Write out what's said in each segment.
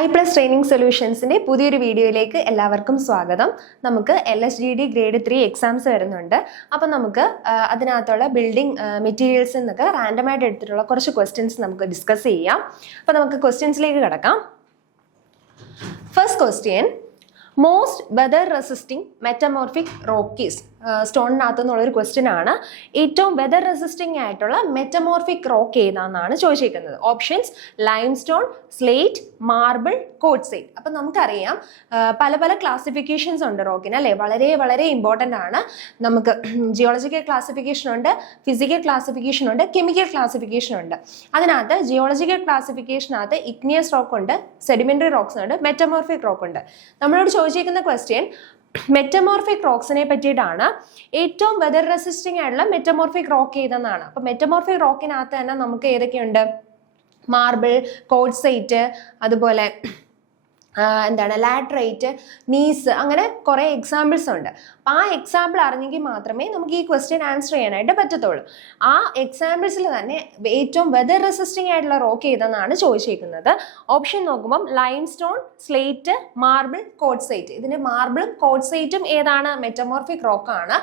iPlus training സൊല്യൂഷൻസിന്റെ പുതിയൊരു വീഡിയോയിലേക്ക് എല്ലാവർക്കും സ്വാഗതം. നമുക്ക് LSGD ഗ്രേഡ് 3 എക്സാംസ് വരുന്നുണ്ട്. അപ്പോൾ നമുക്ക് അതിനകത്തുള്ള ബിൽഡിംഗ് മെറ്റീരിയൽസ് എന്നൊക്കെ റാൻഡമായിട്ട് എടുത്തിട്ടുള്ള കുറച്ച് ക്വസ്റ്റ്യൻസ് നമുക്ക് ഡിസ്കസ് ചെയ്യാം. അപ്പോൾ നമുക്ക് ക്വസ്റ്റ്യൻസിലേക്ക് കടക്കാം. First question, most weather resisting metamorphic rock is സ്റ്റോണിനകത്ത് നിന്നുള്ളൊരു ക്വസ്റ്റ്യൻ ആണ്. ഏറ്റവും വെതർ റെസിസ്റ്റിംഗ് ആയിട്ടുള്ള മെറ്റമോർഫിക് റോക്ക് ഏതാണെന്നാണ് ചോദിച്ചിരിക്കുന്നത്. Options limestone, slate, marble, quartzite. അപ്പം നമുക്കറിയാം പല പല ക്ലാസിഫിക്കേഷൻസ് ഉണ്ട് റോക്കിന് അല്ലേ. വളരെ വളരെ ഇമ്പോർട്ടൻ്റ് ആണ്. നമുക്ക് ജിയോളജിക്കൽ ക്ലാസിഫിക്കേഷൻ ഉണ്ട്, ഫിസിക്കൽ ക്ലാസിഫിക്കേഷൻ ഉണ്ട്, കെമിക്കൽ ക്ലാസിഫിക്കേഷൻ ഉണ്ട്. അതിനകത്ത് ജിയോളജിക്കൽ ക്ലാസിഫിക്കേഷനകത്ത് ഇഗ്നിയസ് റോക്ക് ഉണ്ട്, സെഡിമെന്ററി റോക്സ് ഉണ്ട്, മെറ്റമോർഫിക് റോക്ക് ഉണ്ട്. നമ്മളോട് ചോദിച്ചിരിക്കുന്ന ക്വസ്റ്റ്യൻ മെറ്റമോർഫിക് റോക്സിനെ പറ്റിയിട്ടാണ്. ഏറ്റവും വെതർ റെസിസ്റ്റിംഗ് ആയിട്ടുള്ള മെറ്റമോർഫിക് റോക്ക് ഏതെന്നാണ്. അപ്പൊ മെറ്റമോർഫിക് റോക്കിനകത്ത് തന്നെ നമുക്ക് ഏതൊക്കെയുണ്ട്? മാർബിൾ, കോട്ട്സൈറ്റ്, അതുപോലെ ലാറ്ററൈറ്റ്, നീസ്, അങ്ങനെ കുറെ എക്സാമ്പിൾസ് ഉണ്ട്. അപ്പം ആ എക്സാമ്പിൾ അറിഞ്ഞെങ്കിൽ മാത്രമേ നമുക്ക് ഈ ക്വസ്റ്റ്യൻ ആൻസർ ചെയ്യാനായിട്ട് പറ്റത്തുള്ളൂ. ആ എക്സാമ്പിൾസിൽ തന്നെ ഏറ്റവും വെതർ റെസിസ്റ്റിംഗ് ആയിട്ടുള്ള റോക്ക് ഏതെന്നാണ് ചോദിച്ചിരിക്കുന്നത്. ഓപ്ഷൻ നോക്കുമ്പം ലൈം സ്റ്റോൺ, സ്ലേറ്റ്, മാർബിൾ, കോട്ട്സൈറ്റ്. ഇതിന്റെ മാർബിളും കോട്ട്സൈറ്റും ഏതാണ്? മെറ്റമോർഫിക് റോക്കാണ്.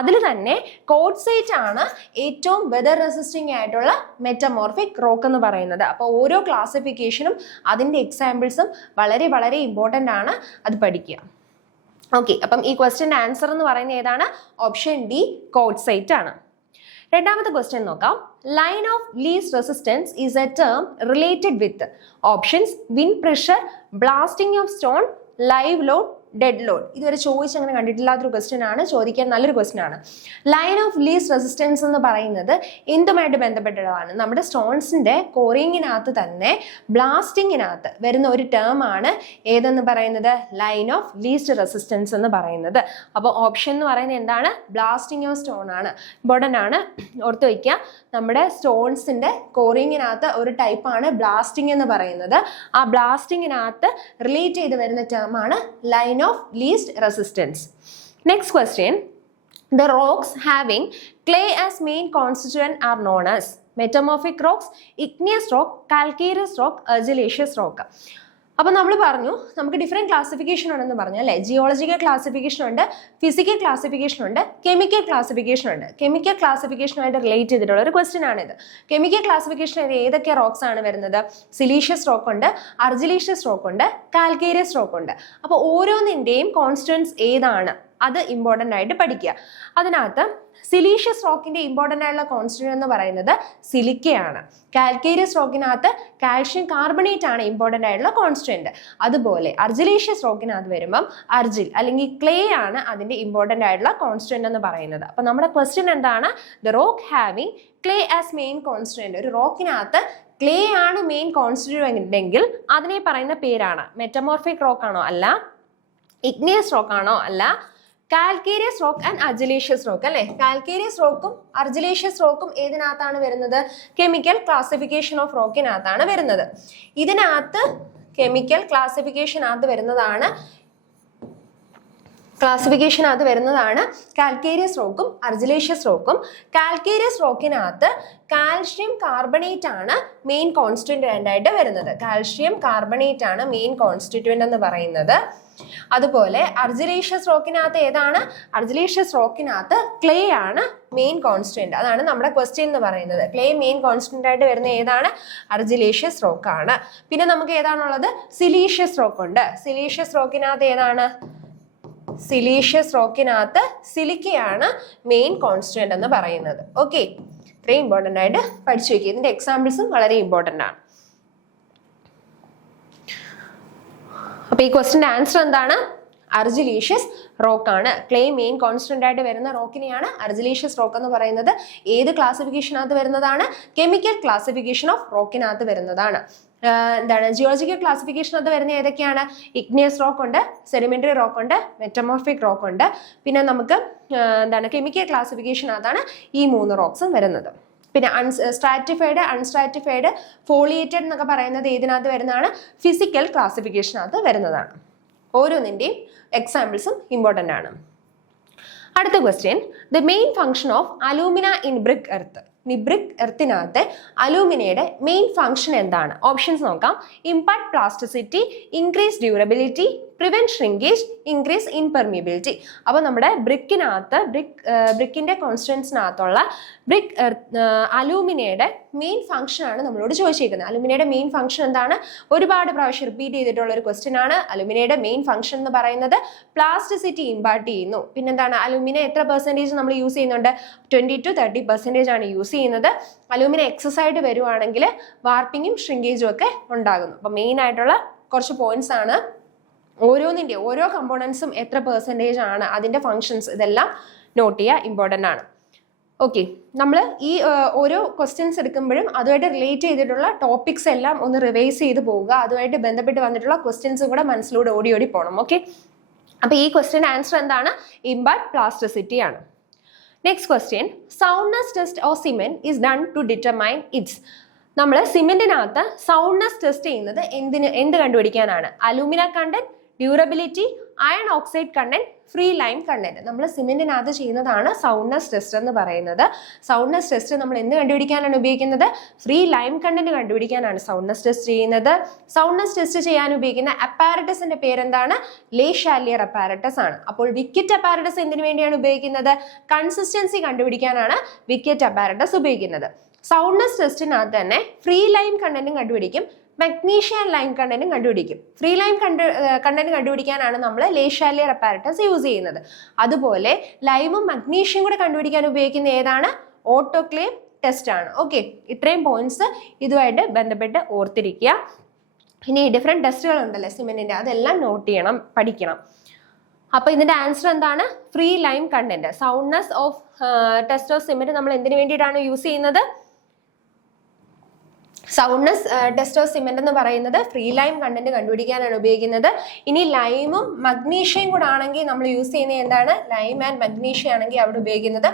അതിൽ തന്നെ കോട്ട്സൈറ്റ് ആണ് ഏറ്റവും വെതർ റെസിസ്റ്റിംഗ് ആയിട്ടുള്ള മെറ്റമോർഫിക് റോക്ക് എന്ന് പറയുന്നത്. അപ്പോൾ ഓരോ ക്ലാസിഫിക്കേഷനും അതിന്റെ എക്സാമ്പിൾസും വളരെ വളരെ ഇമ്പോർട്ടൻ്റ് ആണ്, അത് പഠിക്കുക. ഓക്കെ, അപ്പം ഈ ക്വസ്റ്റ്യൻ്റെ ആൻസർ എന്ന് പറയുന്നത് ഏതാണ്? ഓപ്ഷൻ ഡി, കോട്ട്സൈറ്റ് ആണ്. രണ്ടാമത്തെ ക്വസ്റ്റ്യൻ നോക്കാം. Line of least resistance is A term related with options wind pressure, blasting of stone, live load, dead load. ഇതുവരെ ചോദിച്ചങ്ങനെ കണ്ടിട്ടില്ലാത്തൊരു ക്വസ്റ്റ്യൻ ആണ്, ചോദിക്കാൻ നല്ലൊരു ക്വസ്റ്റ്യൻ ആണ്. ലൈൻ ഓഫ് ലീസ്റ്റ് റെസിസ്റ്റൻസ് എന്ന് പറയുന്നത് എന്തുമായിട്ട് ബന്ധപ്പെട്ടതാണ്? നമ്മുടെ സ്റ്റോൺസിന്റെ കോറിങ്ങിനകത്ത് തന്നെ ബ്ലാസ്റ്റിങ്ങിനകത്ത് വരുന്ന ഒരു ടേം ആണ് ഏതെന്ന് പറയുന്നത്? ലൈൻ ഓഫ് ലീസ്റ്റ് റെസിസ്റ്റൻസ് എന്ന് പറയുന്നത്. അപ്പോൾ ഓപ്ഷൻ എന്ന് പറയുന്നത് എന്താണ്? ബ്ലാസ്റ്റിംഗ് ഓഫ് സ്റ്റോൺ ആണ്. ഇമ്പോർട്ടൻ്റ് ആണ്, ഓർത്ത് വയ്ക്കുക. നമ്മുടെ സ്റ്റോൺസിന്റെ കോറിങ്ങിനകത്ത് ഒരു ടൈപ്പാണ് ബ്ലാസ്റ്റിംഗ് എന്ന് പറയുന്നത്. ആ ബ്ലാസ്റ്റിങ്ങിനകത്ത് റിലേറ്റ് ചെയ്ത് വരുന്ന ടേം ആണ് line of least resistance. Next question, the rocks having clay as main constituent are known as metamorphic rocks, igneous rock, calcareous rock, argillaceous rock. അപ്പം നമ്മൾ പറഞ്ഞു നമുക്ക് ഡിഫറെൻറ്റ് ക്ലാസിഫിക്കേഷൻ ഉണ്ടെന്ന് പറഞ്ഞു അല്ലേ. ജിയോളജിക്കൽ ക്ലാസിഫിക്കേഷൻ ഉണ്ട്, ഫിസിക്കൽ ക്ലാസിഫിക്കേഷൻ ഉണ്ട്, കെമിക്കൽ ക്ലാസിഫിക്കേഷൻ ഉണ്ട്. കെമിക്കൽ ക്ലാസിഫിക്കേഷനുമായിട്ട് റിലേറ്റ് ചെയ്തിട്ടുള്ള ഒരു ക്വസ്റ്റ്യൻ ആണിത്. കെമിക്കൽ ക്ലാസിഫിക്കേഷൻ ഏതൊക്കെ റോക്സ് ആണ് വരുന്നത്? സിലീഷ്യസ് റോക്ക് ഉണ്ട്, അർജിലീഷ്യസ് റോക്ക് ഉണ്ട്, കാൽക്കേരിയസ് റോക്ക് ഉണ്ട്. അപ്പോൾ ഓരോന്നിൻ്റെയും കോൺസ്റ്റൻസ് ഏതാണ് അത് ഇമ്പോർട്ടൻ്റ് ആയിട്ട് പഠിക്കുക. അതിനകത്ത് സിലീഷ്യസ് റോക്കിന്റെ ഇമ്പോർട്ടൻ്റ് ആയിട്ടുള്ള കോൺസ്റ്റന്റ് എന്ന് പറയുന്നത് സിലിക്കയാണ്. കാൽക്കേരിയസ് റോക്കിനകത്ത് കാൽഷ്യം കാർബണേറ്റ് ആണ് ഇമ്പോർട്ടൻ്റ് ആയിട്ടുള്ള കോൺസ്റ്റന്റ്. അതുപോലെ അർജിലേഷ്യസ് റോക്കിനകത്ത് വരുമ്പം അർജിൽ അല്ലെങ്കിൽ ക്ലേ ആണ് അതിന്റെ ഇമ്പോർട്ടൻ്റ് ആയിട്ടുള്ള കോൺസ്റ്റന്റ് എന്ന് പറയുന്നത്. അപ്പൊ നമ്മുടെ ക്വസ്റ്റ്യൻ എന്താണ്? The rock having clay as main constant. ഒരു റോക്കിനകത്ത് ക്ലേ ആണ് മെയിൻ കോൺസ്റ്റന്റ് എങ്കിൽ അതിനെ പറയുന്ന പേരാണ് മെറ്റമോർഫിക് റോക്ക് ആണോ? അല്ല. ഇഗ്നിയസ് റോക്ക് ആണോ? അല്ല. Calcareous rock and argillaceous rock അല്ലെ. കാൽക്കേരിയസ് റോക്കും അർജിലേഷ്യസ് റോക്കും ഏതിനകത്താണ് വരുന്നത്? കെമിക്കൽ ക്ലാസിഫിക്കേഷൻ ഓഫ് റോക്കിനകത്താണ് വരുന്നത്. ഇതിനകത്ത് കെമിക്കൽ ക്ലാസിഫിക്കേഷനകത്ത് വരുന്നതാണ് കാൽക്കേരിയസ് റോക്കും അർജിലേഷ്യസ് റോക്കും. കാൽക്കേരിയസ് റോക്കിനകത്ത് കാൽഷ്യം കാർബണേറ്റ് ആണ് മെയിൻ കോൺസ്റ്റിറ്റ്യൂവൻ്റ് ആയിട്ട് വരുന്നത്. കാൽഷ്യം കാർബണേറ്റ് ആണ് മെയിൻ കോൺസ്റ്റിറ്റ്യൂവൻ്റ് എന്ന് പറയുന്നത്. അതുപോലെ അർജിലേഷ്യസ് റോക്കിനകത്ത് ഏതാണ്? അർജിലേഷ്യസ് റോക്കിനകത്ത് ക്ലേ ആണ് മെയിൻ കോൺസ്റ്റന്റ്. അതാണ് നമ്മുടെ ക്വസ്റ്റ്യൻ എന്ന് പറയുന്നത്. ക്ലേ മെയിൻ കോൺസ്റ്റന്റ് ആയിട്ട് വരുന്ന ഏതാണ്? അർജിലേഷ്യസ് റോക്ക് ആണ്. പിന്നെ നമുക്ക് ഏതാണുള്ളത്? സിലീഷ്യസ് റോക്ക് ഉണ്ട്. സിലീഷ്യസ് റോക്കിനകത്ത് ഏതാണ്? സിലീഷ്യസ് റോക്കിനകത്ത് സിലിക്കയാണ് മെയിൻ കോൺസ്റ്റന്റ് എന്ന് പറയുന്നത്. ഓക്കെ, ഇത്രയും ഇമ്പോർട്ടൻ്റ് ആയിട്ട് പഠിച്ചു വയ്ക്കുക. ഇതിന്റെ എക്സാമ്പിൾസും വളരെ ഇമ്പോർട്ടൻ്റ് ആണ്. അപ്പൊ ഈ ക്വസ്റ്റിന്റെ ആൻസർ എന്താണ്? അർജിലീഷ്യസ് റോക്ക് ആണ്. ക്ലേ മെയിൻ കോൺസ്റ്റന്റ് ആയിട്ട് വരുന്ന റോക്കിനെയാണ് അർജിലീഷ്യസ് റോക്ക് എന്ന് പറയുന്നത്. ഏത് ക്ലാസിഫിക്കേഷനകത്ത് വരുന്നതാണ്? കെമിക്കൽ ക്ലാസിഫിക്കേഷൻ ഓഫ് റോക്കിനകത്ത് വരുന്നതാണ്. ജിയോളജിക്കൽ ക്ലാസിഫിക്കേഷനകത്ത് വരുന്ന ഏതൊക്കെയാണ്? ഇഗ്നിയസ് റോക്ക് ഉണ്ട്, സെഡിമെന്ററി റോക്ക് ഉണ്ട്, മെറ്റമോർഫിക് റോക്ക് ഉണ്ട്. പിന്നെ നമുക്ക് കെമിക്കൽ ക്ലാസിഫിക്കേഷനകത്താണ് ഈ 3 റോക്സും വരുന്നത്. പിന്നെ സ്ട്രാറ്റിഫൈഡ്, അൺസ്ട്രാറ്റിഫൈഡ്, ഫോളിയേറ്റഡ് എന്നൊക്കെ പറയുന്നത് ഏതിനകത്ത് വരുന്നതാണ്? ഫിസിക്കൽ ക്ലാസിഫിക്കേഷനകത്ത് വരുന്നതാണ്. ഓരോന്നിൻ്റെയും എക്സാമ്പിൾസും ഇമ്പോർട്ടൻ്റ് ആണ്. അടുത്ത question, the main function of alumina in brick earth നിബ്രിക് എർത്തിനകത്ത് അലൂമിനയുടെ മെയിൻ ഫംഗ്ഷൻ എന്താണ്? ഓപ്ഷൻസ് നോക്കാം. Impart plasticity, increase durability, prevent shrinkage, increase impermeability. അപ്പോൾ നമ്മുടെ ബ്രിക്കിന്റെ കോൺസ്റ്റൻസിനകത്തുള്ള അലൂമിനയുടെ മെയിൻ ഫംഗ്ഷൻ ആണ് നമ്മളോട് ചോദിച്ചിരിക്കുന്നത്. അലൂമിനയുടെ മെയിൻ ഫംഗ്ഷൻ എന്താണ്? ഒരുപാട് പ്രാവശ്യം റിപ്പീറ്റ് ചെയ്തിട്ടുള്ള ഒരു ക്വസ്റ്റ്യൻ ആണ്. അലൂമിനയുടെ മെയിൻ ഫംഗ്ഷൻ എന്ന് പറയുന്നത് പ്ലാസ്റ്റിസിറ്റി ഇമ്പാർട്ട് ചെയ്യുന്നു. പിന്നെന്താണ്? അലൂമിന എത്ര പെർസെൻറ്റേജ് നമ്മൾ യൂസ് ചെയ്യുന്നുണ്ട്? 20 to 30% ആണ് യൂസ് ചെയ്യുന്നത്. അലൂമിന എക്സസ് ആയിട്ട് വരുവാണെങ്കിൽ വാർപ്പിങ്ങും ഷ്രിങ്കേജും ഒക്കെ ഉണ്ടാകുന്നു. അപ്പോൾ മെയിൻ ആയിട്ടുള്ള കുറച്ച് പോയിന്റ്സ് ആണ്. ഓരോ കമ്പോണൻസും എത്ര പെർസെൻറ്റേജ് ആണ്, അതിന്റെ ഫങ്ഷൻസ്, ഇതെല്ലാം നോട്ട് ചെയ്യുക, ഇമ്പോർട്ടൻ്റ് ആണ്. ഓക്കെ, നമ്മൾ ഈ ഓരോ ക്വസ്റ്റ്യൻസ് എടുക്കുമ്പോഴും അതുമായിട്ട് റിലേറ്റ് ചെയ്തിട്ടുള്ള ടോപ്പിക്സ് എല്ലാം ഒന്ന് റിവൈസ് ചെയ്ത് പോവുക. അതുമായിട്ട് ബന്ധപ്പെട്ട് വന്നിട്ടുള്ള ക്വസ്റ്റ്യൻസ് കൂടെ മനസ്സിലൂടെ ഓടി പോകണം. ഓക്കെ, അപ്പൊ ഈ ക്വസ്റ്റ്യൻ ആൻസർ എന്താണ്? ഇമ്പാർട്ട് പ്ലാസ്റ്റിസിറ്റി ആണ്. Next question, soundness test of cement is done to determine its. നമ്മൾ സിമെന്റിനകത്ത് സൗണ്ട്നെസ് ടെസ്റ്റ് ചെയ്യുന്നത് എന്ത് കണ്ടുപിടിക്കാനാണ്? Alumina content, durability, iron oxide content, free lime content. നമ്മൾ സിമെന്റിനകത്ത് ചെയ്യുന്നതാണ് സൗണ്ട്നെസ് ടെസ്റ്റ് എന്ന് പറയുന്നത്. സൗണ്ട്നെസ് ടെസ്റ്റ് നമ്മൾ എന്ത് കണ്ടുപിടിക്കാനാണ് ഉപയോഗിക്കുന്നത്? ഫ്രീ ലൈം കണ്ടന്റ് കണ്ടുപിടിക്കാനാണ് സൗണ്ട്നെസ് ടെസ്റ്റ് ചെയ്യുന്നത്. സൗണ്ട്നെസ് ടെസ്റ്റ് ചെയ്യാൻ ഉപയോഗിക്കുന്ന അപ്പാരറ്റസിന്റെ പേരെന്താണ്? ലേ ഷാലിയർ അപ്പാരറ്റസ് ആണ്. അപ്പോൾ വിക്കറ്റ് അപ്പാരറ്റസ് എന്തിനു വേണ്ടിയാണ് ഉപയോഗിക്കുന്നത്? കൺസിസ്റ്റൻസി കണ്ടുപിടിക്കാനാണ് വിക്കറ്റ് അപ്പാരറ്റസ് ഉപയോഗിക്കുന്നത്. സൗണ്ട്നെസ് ടെസ്റ്റിനകത്ത് തന്നെ ഫ്രീ ലൈം കണ്ടന്റും കണ്ടുപിടിക്കും, മഗ്നീഷ്യ ലൈം കണ്ടന്റും കണ്ടുപിടിക്കും. ഫ്രീ ലൈം കണ്ടന്റ് കണ്ടുപിടിക്കാനാണ് നമ്മൾ ലേ ഷാലിയർ അപ്പാരറ്റസ് യൂസ് ചെയ്യുന്നത്. അതുപോലെ ലൈമും മഗ്നീഷ്യം കൂടെ കണ്ടുപിടിക്കാൻ ഉപയോഗിക്കുന്ന ഏതാണ്? ഓട്ടോക്ലേവ് ടെസ്റ്റ് ആണ്. ഓക്കെ, ഇത്രയും പോയിന്റ്സ് ഇതുമായിട്ട് ബന്ധപ്പെട്ട് ഓർത്തിരിക്കുക. ഇനി ഡിഫറെന്റ് ടെസ്റ്റുകൾ ഉണ്ടല്ലേ സിമെന്റിന്റെ, അതെല്ലാം നോട്ട് ചെയ്യണം, പഠിക്കണം. അപ്പൊ ഇതിന്റെ ആൻസർ എന്താണ്? Free lime content. Soundness of test of cement നമ്മൾ എന്തിനു വേണ്ടിയിട്ടാണ് യൂസ് ചെയ്യുന്നത്? സൗണ്ട്നെസ് ടെസ്റ്റ് ഓഫ് സിമെന്റ് എന്ന് പറയുന്നത് ഫ്രീ ലൈം കണ്ടന്റ് കണ്ടുപിടിക്കാനാണ് ഉപയോഗിക്കുന്നത്. ഇനി ലൈമും മഗ്നീഷ്യയും കൂടെ ആണെങ്കിൽ നമ്മൾ യൂസ് ചെയ്യുന്നത് എന്താണ്? ലൈം ആൻഡ് മഗ്നീഷ്യ ആണെങ്കിൽ അവിടെ ഉപയോഗിക്കുന്നത്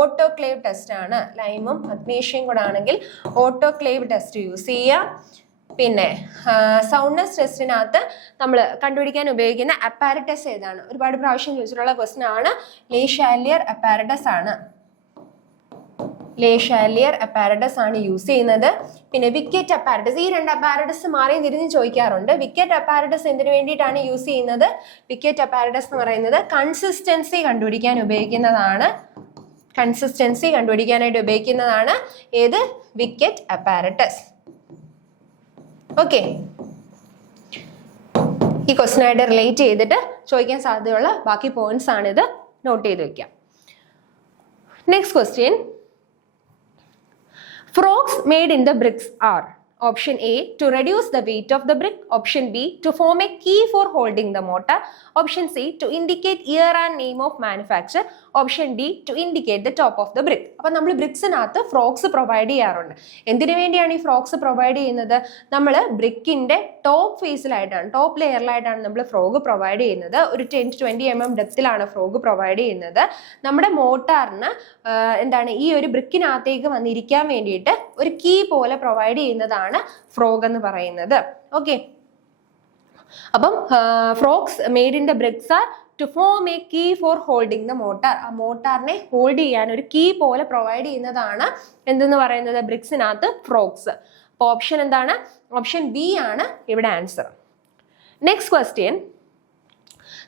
ഓട്ടോക്ലേവ് ടെസ്റ്റ് ആണ്. ലൈമും മഗ്നീഷ്യയും കൂടെ ആണെങ്കിൽ ഓട്ടോക്ലേവ് ടെസ്റ്റ് യൂസ് ചെയ്യുക. പിന്നെ സൗണ്ട്നെസ് ടെസ്റ്റിനകത്ത് നമ്മൾ കണ്ടുപിടിക്കാൻ ഉപയോഗിക്കുന്ന അപ്പാരറ്റസ് ഏതാണ്? ഒരുപാട് പ്രാവശ്യം ചോദിച്ചിട്ടുള്ള ക്വസ്റ്റ്യൻ ആണ്. ലേ ഷാലിയർ അപ്പാരറ്റസ് ആണ്. ലേ ഷാലിയർ അപ്പാരറ്റസ് ആണ് യൂസ് ചെയ്യുന്നത്. പിന്നെ വിക്കറ്റ് അപ്പാരറ്റസ്, ഈ രണ്ട് അപ്പാരറ്റസ് മാറി തിരിഞ്ഞ് ചോദിക്കാറുണ്ട്. വിക്കറ്റ് അപ്പാരറ്റസ് എന്തിനു വേണ്ടിയിട്ടാണ് യൂസ് ചെയ്യുന്നത്? വിക്കറ്റ് അപ്പാരറ്റസ് എന്ന് പറയുന്നത് കൺസിസ്റ്റൻസി കണ്ടുപിടിക്കാൻ ഉപയോഗിക്കുന്നതാണ്. കൺസിസ്റ്റൻസി കണ്ടുപിടിക്കാനായിട്ട് ഉപയോഗിക്കുന്നതാണ് ഏത്? Wicket apparatus. ഓക്കെ, ഈ ക്വസ്റ്റ്യനായിട്ട് റിലേറ്റ് ചെയ്തിട്ട് ചോദിക്കാൻ സാധ്യതയുള്ള ബാക്കി പോയിന്റ്സ് ആണിത്, നോട്ട് ചെയ്ത് വെക്കാം. Next question, frogs made in the bricks are option A to reduce the weight of the brick, option B to form a key for holding the mortar, option C to indicate year and name of manufacturer, option D to indicate the top of the brick. അപ്പോൾ നമ്മൾ ബ്രിക്സിനകത്ത് frogs provide ചെയ്യാറുണ്ട്. എന്തിനു വേണ്ടിയാണ് ഈ frogs provide ചെയ്യുന്നത്? നമ്മൾ ബ്രിക്കിന്റെ top ഫേസിലായിട്ടാണ്, top ലെയറിലായിട്ടാണ് നമ്മൾ frog provide ചെയ്യുന്നത്. ഒരു 10 to 20 mm ഡെപ്തിലാണ് ഫ്രോഗ് പ്രൊവൈഡ് ചെയ്യുന്നത്. നമ്മുടെ മോട്ടാറിന് എന്താണ് ഈ ഒരു ബ്രിക്കിനകത്തേക്ക് വന്നിരിക്കാൻ വേണ്ടിയിട്ട് ഒരു കീ പോലെ പ്രൊവൈഡ് ചെയ്യുന്നതാണ് ഫ്രോഗ് എന്ന് പറയുന്നത്. ഓക്കെ, അപ്പം frogs made in the bricks are to form a key for holding the mortar. ആ മോട്ടാറിനെ ഹോൾഡ് ചെയ്യാൻ ഒരു കീ പോലെ പ്രൊവൈഡ് ചെയ്യുന്നതാണ് എന്തെന്ന് പറയുന്നത്? ബ്രിക്സിനകത്ത് ഫ്രോഗ്സ്. അപ്പൊ ഓപ്ഷൻ എന്താണ്? ഓപ്ഷൻ ബി ആണ് ഇവിടെ ആൻസർ. നെക്സ്റ്റ് ക്വസ്റ്റ്യൻ,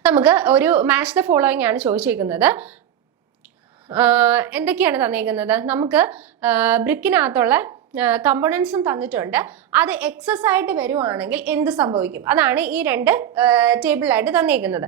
നമുക്ക് ഒരു മാച്ച് ദ ഫോളോയിങ് ആണ് ചോദിച്ചിരിക്കുന്നത്. എന്തൊക്കെയാണ് തന്നിരിക്കുന്നത്? നമുക്ക് ബ്രിക്കിനകത്തുള്ള കമ്പോണൻസും തന്നിട്ടുണ്ട്. അത് എക്സസ് ആയിട്ട് വരുവാണെങ്കിൽ എന്ത് സംഭവിക്കും? അതാണ് ഈ രണ്ട് ടേബിളിലായിട്ട് തന്നിരിക്കുന്നത്.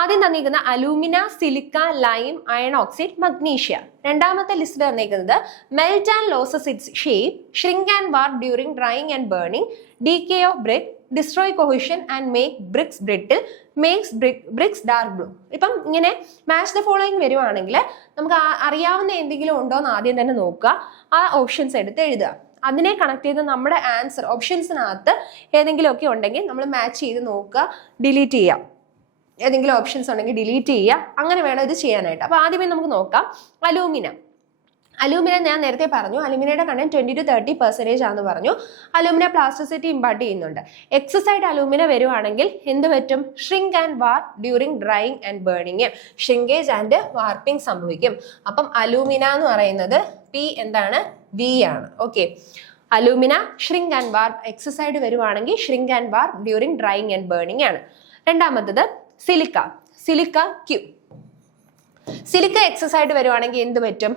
ആദ്യം തന്നിരിക്കുന്ന alumina, silica, lime, iron oxide, magnesia. രണ്ടാമത്തെ ലിസ്റ്റ് തന്നിരിക്കുന്നത് melt and loses its shape, shrink and warp during drying and burning, decay of brick, destroy cohesion and make bricks brittle, makes bricks dark blue. ഇപ്പം ഇങ്ങനെ match the following വരുവാണെങ്കിൽ നമുക്ക് അറിയാവുന്ന എന്തെങ്കിലും ഉണ്ടോ എന്ന് ആദ്യം തന്നെ നോക്കുക. ആ ഓപ്ഷൻസ് എടുത്ത് എഴുതുക. അതിനെ കണക്ട് ചെയ്ത് നമ്മുടെ ആൻസർ ഓപ്ഷൻസിനകത്ത് ഏതെങ്കിലും ഒക്കെ ഉണ്ടെങ്കിൽ നമ്മൾ മാച്ച് ചെയ്ത് നോക്കുക, ഡിലീറ്റ് ചെയ്യാം. ഏതെങ്കിലും ഓപ്ഷൻസ് ഉണ്ടെങ്കിൽ ഡിലീറ്റ് ചെയ്യുക. അങ്ങനെ വേണം ഇത് ചെയ്യാനായിട്ട്. അപ്പൊ ആദ്യമേ നമുക്ക് നോക്കാം. അലൂമിന ഞാൻ നേരത്തെ പറഞ്ഞു, അലൂമിനയുടെ കണ്ടന്റ് 20 to 30% ആണെന്ന് പറഞ്ഞു. അലൂമിന പ്ലാസ്റ്റിസിറ്റി ഇമ്പാർട്ട് ചെയ്യുന്നുണ്ട്. എക്സസ് ആയിട്ട് അലൂമിന വരുവാണെങ്കിൽ എന്ത് പറ്റും? Shrink and warp during drying and burning, shrinkage and warping സംഭവിക്കും. അപ്പം അലൂമിന എന്ന് പറയുന്നത് പി എന്താണ്? വി ആണ്. ഓക്കെ, അലൂമിന ഷ്രിങ്ക് ആൻഡ് വാർപ്പ് എക്സസൈഡ് വരുവാണെങ്കിൽ ഷ്രിങ്ക് ആൻഡ് വാർപ്പ് ഡ്യൂറിങ് ഡ്രൈയിങ് ആൻഡ് ബേണിംഗ് ആണ്. രണ്ടാമത്തത് silica, silica Q. Silica exercised വരുവാണെങ്കിൽ എന്ത് പറ്റും?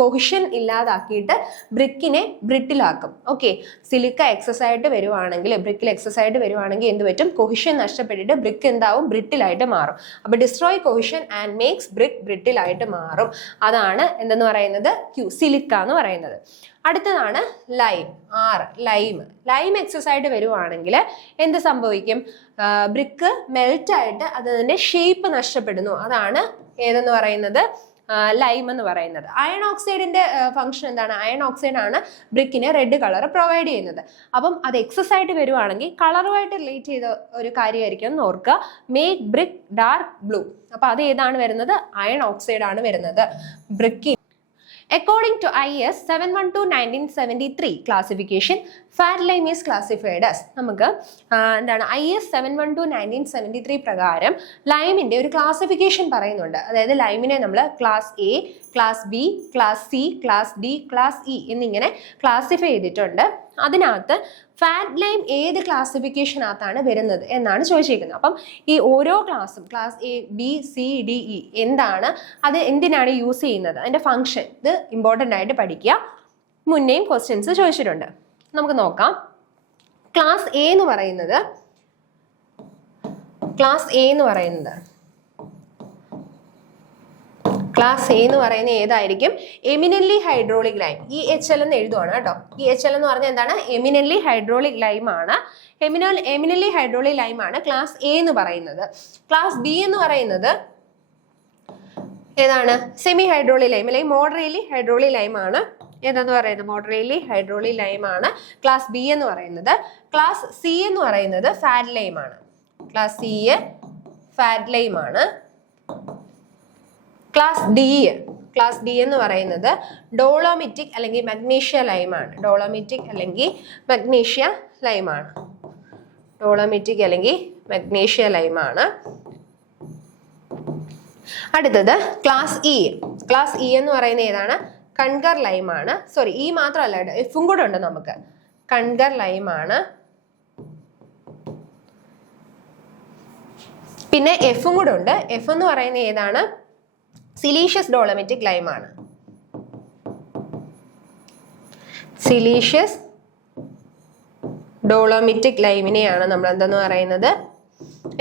കൊഹിഷൻ ഇല്ലാതാക്കിയിട്ട് ബ്രിക്കിനെ ബ്രിട്ടിലാക്കും. ഓക്കെ, സിലിക്ക എക്സസൈഡ് വരുവാണെങ്കിൽ, ബ്രിക്കിൽ എക്സസൈഡ് വരുവാണെങ്കിൽ എന്ത് പറ്റും? കൊഹിഷൻ നഷ്ടപ്പെട്ടിട്ട് ബ്രിക്ക് എന്താവും? ബ്രിട്ടിലായിട്ട് മാറും. അപ്പൊ destroy cohesion and makes brick ബ്രിട്ടിലായിട്ട് മാറും. അതാണ് എന്തെന്ന് പറയുന്നത്? ക്യൂ, സിലിക്ക എന്ന് പറയുന്നത്. അടുത്തതാണ് lime, or, lime. Lime excess വരുവാണെങ്കിൽ എന്ത് സംഭവിക്കും? ബ്രിക്ക് മെൽറ്റ് ആയിട്ട് അതിന്റെ ഷേപ്പ് നഷ്ടപ്പെടുന്നു. അതാണ് ഏതെന്ന് പറയുന്നത്? ലൈം എന്ന് പറയുന്നത്. അയൺ ഓക്സൈഡിന്റെ ഫംഗ്ഷൻ എന്താണ്? അയൺ ഓക്സൈഡ് ആണ് ബ്രിക്കിന് റെഡ് കളർ പ്രൊവൈഡ് ചെയ്യുന്നത്. അപ്പം അത് എക്സസൈഡ് വരുവാണെങ്കിൽ കളറുമായിട്ട് റിലേറ്റ് ചെയ്ത ഒരു കാര്യമായിരിക്കും എന്ന് ഓർക്കുക. Make brick dark blue. അപ്പൊ അത് ഏതാണ് വരുന്നത്? അയൺ ഓക്സൈഡ് ആണ് വരുന്നത് ബ്രിക്കിന്. According to IS 712-1973 classification, fat lime is classified as, നമുക്ക് എന്താണ് IS 712-1973 പ്രകാരം ലൈമിന്റെ ഒരു ക്ലാസിഫിക്കേഷൻ പറയുന്നുണ്ട്. അതായത് ലൈമിനെ നമ്മൾ class A, class B, class C, class D, class E എന്നിങ്ങനെ ക്ലാസിഫൈ ചെയ്തിട്ടുണ്ട്. അതിനകത്ത് ഫാറ്റ് ലൈം ഏത് ക്ലാസിഫിക്കേഷനകത്താണ് വരുന്നത് എന്നാണ് ചോദിച്ചിരിക്കുന്നത്. അപ്പം ഈ ഓരോ ക്ലാസ്സും, class A, B, C, D, E എന്താണ്, അത് എന്തിനാണ് യൂസ് ചെയ്യുന്നത്, അതിന്റെ ഫംഗ്ഷൻ, ഇത് ഇമ്പോർട്ടൻ്റ് ആയിട്ട് പഠിക്കുക. മുന്നേയും ക്വസ്റ്റ്യൻസ് ചോദിച്ചിട്ടുണ്ട്. നമുക്ക് നോക്കാം. ക്ലാസ് എ എന്ന് പറയുന്നത് ഏതായിരിക്കും? എമിനൻലി ഹൈഡ്രോളിക് ലൈം. EHL എന്ന് എഴുതുവാണ് കേട്ടോ. EHL എന്ന് പറഞ്ഞാൽ എന്താണ്? എമിനൻലി ഹൈഡ്രോളിക് ലൈം ആണ്. എമിനൻലി ഹൈഡ്രോളിക് ലൈം ആണ് ക്ലാസ് എ എന്ന് പറയുന്നത്. ക്ലാസ് ബി എന്ന് പറയുന്നത് ഏതാണ്? സെമി ഹൈഡ്രോളിക് ലൈം അല്ലെങ്കിൽ മോഡറേറ്റ്ലി ഹൈഡ്രോളിക് ലൈം ആണ്. ഏതാന്ന് പറയുന്നത്? മോഡറേറ്റ്ലി ഹൈഡ്രോളിക് ലൈം ആണ് ക്ലാസ് ബി എന്ന് പറയുന്നത്. ക്ലാസ് സി എന്ന് പറയുന്നത് ഫാറ്റ് ലൈം ആണ്. ക്ലാസ് സി ഫാറ്റ് ലൈം ആണ്. ക്ലാസ് ഡി എന്ന് പറയുന്നത് ഡോളോമിറ്റിക് അല്ലെങ്കിൽ മഗ്നീഷ്യ ലൈമാണ്. ഡോളോമിറ്റിക് അല്ലെങ്കിൽ മഗ്നീഷ്യ ലൈമാണ്. അടുത്തത് ക്ലാസ് ഇ. ക്ലാസ് ഇ എന്ന് പറയുന്നത് ഏതാണ്? കൺഗർ ലൈമാണ്. സോറി, ഇ മാത്രമല്ല കേട്ടോ, എഫും കൂടെ ഉണ്ട് നമുക്ക്. കൺഗർ ലൈമാണ്. പിന്നെ എഫും കൂടെ ഉണ്ട്. എഫ് എന്ന് പറയുന്നത് ഏതാണ്? സിലീഷ്യസ് ഡോളമിറ്റിക് ലൈമാണ്. സിലീഷ്യസ് ഡോളമിറ്റിക് ലൈമിനെയാണ് നമ്മൾ എന്തെന്ന് പറയുന്നത്?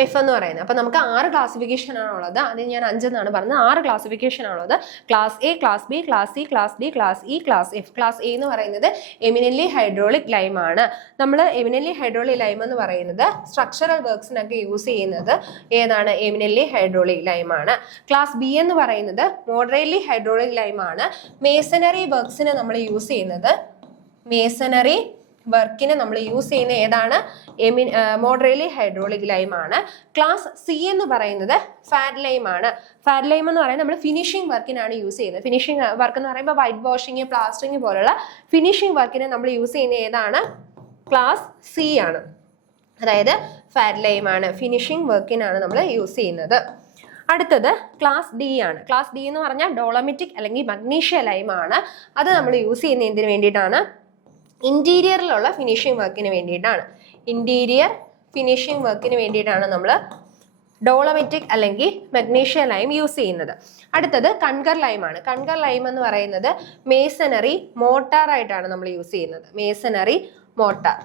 എഫ് എന്ന് പറയുന്നത്. അപ്പൊ നമുക്ക് 6 ക്ലാസിഫിക്കേഷൻ ആണുള്ളത്. അത് ഞാൻ 5 എന്നാണ് പറഞ്ഞത്. 6 ക്ലാസിഫിക്കേഷൻ ആണുള്ളത്. Class A, class B, class C, class D, class E, class F. Class A എന്ന് പറയുന്നത് എമിനൻലി ഹൈഡ്രോളിക് ലൈം ആണ്. നമ്മൾ എമിനൻലി ഹൈഡ്രോളിക് ലൈം എന്ന് പറയുന്നത് സ്ട്രക്ചറൽ വർക്ക്സിനൊക്കെ യൂസ് ചെയ്യുന്നത് ഏതാണ്? എമിനൻലി ഹൈഡ്രോളിക് ലൈം ആണ്. ക്ലാസ് ബി എന്ന് പറയുന്നത് മോഡറേറ്റ്ലി ഹൈഡ്രോളിക് ലൈം ആണ്. മേസണറി വർക്കിന് നമ്മൾ യൂസ് ചെയ്യുന്നത് ഏതാണ്? മോഡറേറ്റ്ലി ഹൈഡ്രോളിക് ലൈം ആണ്. ക്ലാസ് സി എന്ന് പറയുന്നത് ഫാറ്റ് ലൈം ആണ്. ഫാറ്റ് ലൈം എന്ന് പറയുന്നത് നമ്മൾ ഫിനിഷിംഗ് വർക്കിനാണ് യൂസ് ചെയ്യുന്നത്. ഫിനിഷിംഗ് വർക്ക് എന്ന് പറയുമ്പോൾ വൈറ്റ് വാഷിംഗ്, പ്ലാസ്റ്ററിംഗ് പോലുള്ള ഫിനിഷിംഗ് വർക്കിന് നമ്മൾ യൂസ് ചെയ്യുന്ന ഏതാണ്? ക്ലാസ് സി ആണ്. അതായത് ഫാറ്റ് ലൈം ആണ്. ഫിനിഷിംഗ് വർക്കിനാണ് നമ്മൾ യൂസ് ചെയ്യുന്നത്. അടുത്തത് ക്ലാസ് ഡി ആണ്. ക്ലാസ് ഡി എന്ന് പറഞ്ഞാൽ ഡോളമിറ്റിക് അല്ലെങ്കിൽ മഗ്നീഷ്യ ലൈം ആണ്. അത് നമ്മൾ യൂസ് ചെയ്യുന്ന എന്തിനു വേണ്ടിയിട്ടാണ്? ഇന്റീരിയറിലുള്ള ഫിനിഷിംഗ് വർക്കിന് വേണ്ടിയിട്ടാണ്. നമ്മൾ ഡോളമിറ്റിക് അല്ലെങ്കിൽ മഗ്നീഷ്യ ലൈം യൂസ് ചെയ്യുന്നത്. അടുത്തത് കൺഗർ ലൈം ആണ്. കൺഗർ ലൈം എന്ന് പറയുന്നത് മേസണറി മോട്ടാർ ആയിട്ടാണ് നമ്മൾ യൂസ് ചെയ്യുന്നത്. Masonry mortar.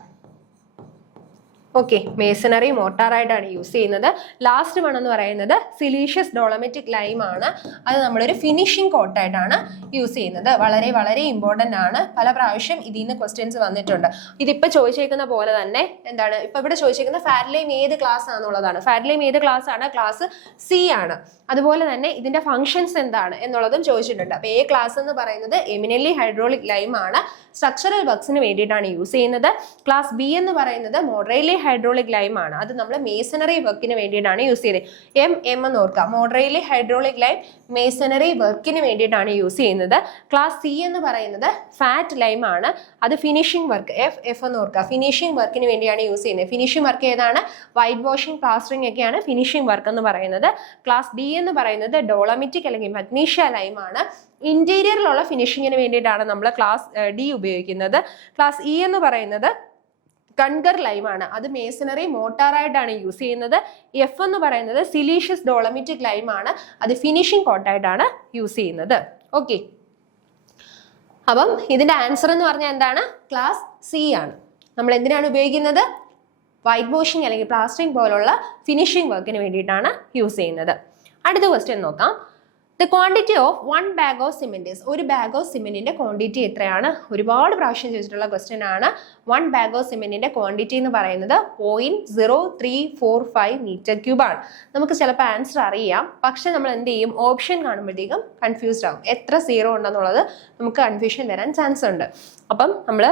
ഓക്കെ, മേസണറി മോട്ടാറായിട്ടാണ് യൂസ് ചെയ്യുന്നത്. ലാസ്റ്റ് വൺ എന്ന് പറയുന്നത് സിലീഷ്യസ് ഡോളമിറ്റിക് ലൈം ആണ്. അത് നമ്മളൊരു ഫിനിഷിംഗ് കോട്ടായിട്ടാണ് യൂസ് ചെയ്യുന്നത്. വളരെ വളരെ ഇമ്പോർട്ടൻ്റ് ആണ്. പല പ്രാവശ്യം ഇതിൽ നിന്ന് ക്വസ്റ്റ്യൻസ് വന്നിട്ടുണ്ട്. ഇതിപ്പോൾ ചോദിച്ചേക്കുന്ന പോലെ തന്നെ എന്താണ്, ഇപ്പൊ ഇവിടെ ചോദിച്ചേക്കുന്ന ഫാറ്റ് ലൈം ഏത് ക്ലാസ് ആണെന്നുള്ളതാണ്. ഫാറ്റ് ലൈം ഏത് ക്ലാസ് ആണ്? ക്ലാസ് സി ആണ്. അതുപോലെ തന്നെ ഇതിന്റെ ഫംഗ്ഷൻസ് എന്താണ് എന്നുള്ളതും ചോദിച്ചിട്ടുണ്ട്. അപ്പൊ എ ക്ലാസ് എന്ന് പറയുന്നത് എമിനൻലി ഹൈഡ്രോളിക് ലൈം ആണ്. സ്ട്രക്ചറൽ വർക്ക്സിന് വേണ്ടിയിട്ടാണ് യൂസ് ചെയ്യുന്നത്. ക്ലാസ് ബി എന്ന് പറയുന്നത് മോഡറേറ്റ്ലി ഹൈഡ്രോളിക് ലൈം ആണ്. അത് നമ്മൾ മേസണറി വർക്കിന് വേണ്ടിയിട്ടാണ് യൂസ് ചെയ്യുന്നത്. എം എന്ന് ഓർക്കുക, മോഡറേറ്റ്ലി ഹൈഡ്രോളിക് ലൈം മേസണറി വർക്കിന് വേണ്ടിയിട്ടാണ് യൂസ് ചെയ്യുന്നത്. ക്ലാസ് സി എന്ന് പറയുന്നത് ഫാറ്റ് ലൈം ആണ്. അത് ഫിനിഷിംഗ് വർക്ക്, എഫ് എന്ന് ഓർക്കുക, ഫിനിഷിംഗ് വർക്കിന് വേണ്ടിയാണ് യൂസ് ചെയ്യുന്നത്. ഫിനിഷിംഗ് വർക്ക് ഏതാണ്? വൈറ്റ് വാഷിംഗ്, പ്ലാസ്റ്ററിംഗ് ഒക്കെയാണ് ഫിനിഷിംഗ് വർക്ക് എന്ന് പറയുന്നത്. ക്ലാസ് ഡി എന്ന് പറയുന്നത് ഡോളമിറ്റിക് അല്ലെങ്കിൽ മഗ്നീഷ്യ ലൈം ആണ്. ഇന്റീരിയറിലുള്ള ഫിനിഷിങ്ങിന് വേണ്ടിയിട്ടാണ് നമ്മൾ ക്ലാസ് ഡി ഉപയോഗിക്കുന്നത്. ക്ലാസ് ഇ എന്ന് പറയുന്നത് കൺകർ ലൈമാണ്. അത് മേസണറി മോട്ടാറായിട്ടാണ് യൂസ് ചെയ്യുന്നത്. എഫ് എന്ന് പറയുന്നത് സിലീഷ്യസ് ഡോളമിറ്റിക് ലൈമാണ്. അത് ഫിനിഷിംഗ് കോട്ടായിട്ടാണ് യൂസ് ചെയ്യുന്നത്. ഓക്കെ, അപ്പം ഇതിന്റെ ആൻസർ എന്ന് പറഞ്ഞാൽ എന്താണ്? ക്ലാസ് സി ആണ്. നമ്മൾ എന്തിനാണ് ഉപയോഗിക്കുന്നത്? വൈറ്റ് വാഷിംഗ് അല്ലെങ്കിൽ പ്ലാസ്റ്ററിംഗ് പോലുള്ള ഫിനിഷിംഗ് വർക്കിന് വേണ്ടിയിട്ടാണ് യൂസ് ചെയ്യുന്നത്. അടുത്ത ക്വസ്റ്റ്യൻ നോക്കാം. The quantity of 1 bag of cement is, ഒരു ബാഗ് ഓഫ് സിമെന്റിന്റെ ക്വാണ്ടിറ്റി എത്രയാണ്? ഒരുപാട് പ്രാവശ്യം ചോദിച്ചിട്ടുള്ള ക്വസ്റ്റ്യൻ ആണ്. 1 bag of സിമെന്റിന്റെ ക്വാണ്ടിറ്റി എന്ന് പറയുന്നത് 0.0345 മീറ്റർ ക്യൂബ് ആണ്. നമുക്ക് ചിലപ്പോൾ ആൻസർ അറിയാം, പക്ഷെ നമ്മൾ എന്ത് ചെയ്യും? ഓപ്ഷൻ കാണുമ്പോഴത്തേക്കും കൺഫ്യൂസ്ഡ് ആകും. എത്ര സീറോ ഉണ്ടെന്നുള്ളത് നമുക്ക് കൺഫ്യൂഷൻ വരാൻ ചാൻസ് ഉണ്ട്. അപ്പം നമ്മൾ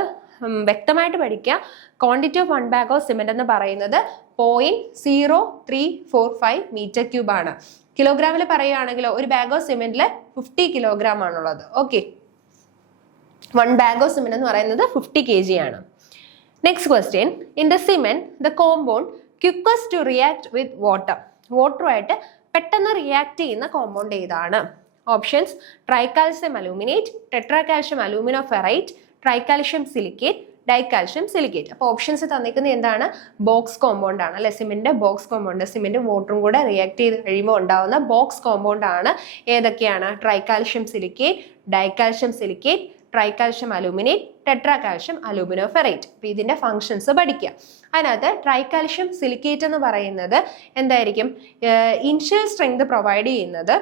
വ്യക്തമായിട്ട് പഠിക്കുക. Quantity of 1 bag of cement എന്ന് പറയുന്നത് 0.0345 മീറ്റർ ക്യൂബ് ആണ്. കിലോഗ്രാമിൽ പറയുകയാണെങ്കിലോ ഒരു ബാഗ് ഓഫ് സിമെന്റില് 50 കിലോഗ്രാം ആണുള്ളത്. ഓക്കെ, 1 bag ഓഫ് സിമെന്റ് എന്ന് പറയുന്നത് 50 kg ആണ്. Next question, in the cement the compound quickest to react with water, വാട്ടറുമായിട്ട് പെട്ടെന്ന് റിയാക്ട് ചെയ്യുന്ന കോമ്പൗണ്ട് ഏതാണ്? Options: tricalcium aluminate, tetracalcium aluminoferrite, tricalcium silicate, dicalcium silicate. അപ്പോൾ ഓപ്ഷൻസ് തന്നിരിക്കുന്നത് എന്താണ്? ബോക്സ് കോമ്പൗണ്ട് ആണ് അല്ലെ, സിമെന്റിന്റെ ബോക്സ് കോമ്പൗണ്ട്. സിമെന്റും വാട്ടറും കൂടെ റിയാക്ട് ചെയ്ത് കഴിയുമ്പോൾ ഉണ്ടാവുന്ന ബോക്സ് കോമ്പൗണ്ട് ആണ്. ഏതൊക്കെയാണ്? Tricalcium silicate, dicalcium silicate, tricalcium aluminate, tetracalcium aluminoferrite. അപ്പൊ ഇതിന്റെ ഫംഗ്ഷൻസ് പഠിക്കുക. അതിനകത്ത് ട്രൈകാൽഷ്യം സിലിക്കേറ്റ് എന്ന് പറയുന്നത് എന്തായിരിക്കും? ഇനിഷ്യൽ സ്ട്രെങ്ത് പ്രൊവൈഡ് ചെയ്യുന്നത്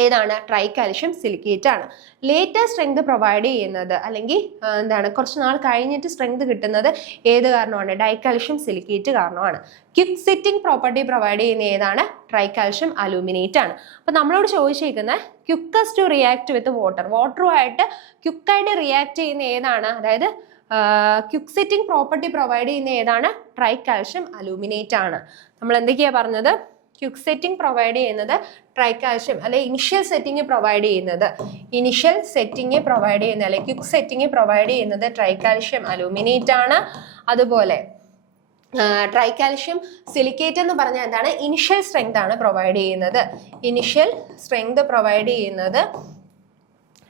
ഏതാണ്? ട്രൈകാൽഷ്യം സിലിക്കേറ്റ് ആണ്. ലേറ്റർ സ്ട്രെങ്ത് പ്രൊവൈഡ് ചെയ്യുന്നത് അല്ലെങ്കിൽ എന്താണ് കുറച്ച് നാൾ കഴിഞ്ഞിട്ട് സ്ട്രെങ്ത് കിട്ടുന്നത് ഏത് കാരണമാണ്? ഡൈകാൽഷ്യം സിലിക്കേറ്റ് കാരണമാണ്. ക്വിക്ക് സെറ്റിംഗ് പ്രോപ്പർട്ടി പ്രൊവൈഡ് ചെയ്യുന്ന ഏതാണ്? ട്രൈകാൽഷ്യം അലൂമിനേറ്റ് ആണ്. അപ്പൊ നമ്മളോട് ചോദിച്ചിരിക്കുന്ന quickest to react with water, വാട്ടറുമായിട്ട് ക്വിക്കായിട്ട് റിയാക്ട് ചെയ്യുന്ന ഏതാണ്? അതായത് ക്വിക്ക് സെറ്റിംഗ് പ്രോപ്പർട്ടി പ്രൊവൈഡ് ചെയ്യുന്ന ഏതാണ്? ട്രൈകാൽഷ്യം അലൂമിനേറ്റ് ആണ്. നമ്മൾ എന്തൊക്കെയാ പറഞ്ഞത്? ക്വിക്ക് സെറ്റിംഗ് പ്രൊവൈഡ് ചെയ്യുന്നത് ട്രൈകാൽഷ്യം അല്ലെ, ഇനിഷ്യൽ സെറ്റിംഗ് പ്രൊവൈഡ് ചെയ്യുന്നത് അല്ലെ ക്വിക്ക് സെറ്റിംഗ് പ്രൊവൈഡ് ചെയ്യുന്നത് ട്രൈകാൽഷ്യം അലൂമിനേറ്റ് ആണ്. അതുപോലെ ട്രൈകാൽഷ്യം സിലിക്കേറ്റ് എന്ന് പറഞ്ഞാൽ എന്താണ്? ഇനിഷ്യൽ സ്ട്രെങ്ത് ആണ് പ്രൊവൈഡ് ചെയ്യുന്നത്. ഇനിഷ്യൽ സ്ട്രെങ്ത് പ്രൊവൈഡ് ചെയ്യുന്നത്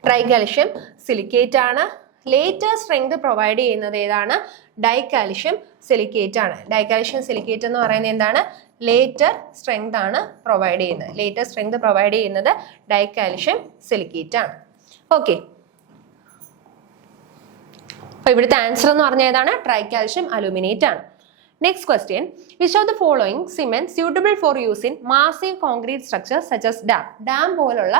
ട്രൈകാൽഷ്യം സിലിക്കേറ്റ് ആണ്. ലേറ്റർ സ്ട്രെങ്ത് പ്രൊവൈഡ് ചെയ്യുന്നത് ഏതാണ്? ഡൈകാൽഷ്യം സിലിക്കേറ്റ് ആണ്. ഡൈകാൽഷ്യം സിലിക്കേറ്റ് എന്ന് പറയുന്നത് എന്താണ്? ലേറ്റർ സ്ട്രെങ്ത് ആണ് പ്രൊവൈഡ് ചെയ്യുന്നത്. ലേറ്റർ സ്ട്രെങ്ത് പ്രൊവൈഡ് ചെയ്യുന്നത് ഡൈകാൽഷ്യം സിലിക്കേറ്റ് ആണ്. ഓക്കെ, അപ്പൊ ഇവിടുത്തെ ആൻസർ എന്ന് പറഞ്ഞ ഏതാണ്? ട്രൈകാൽഷ്യം അലൂമിനേറ്റ് ആണ്. Next question, which of the following cement suitable for use in massive concrete structure such as dam? Dam പോലുള്ള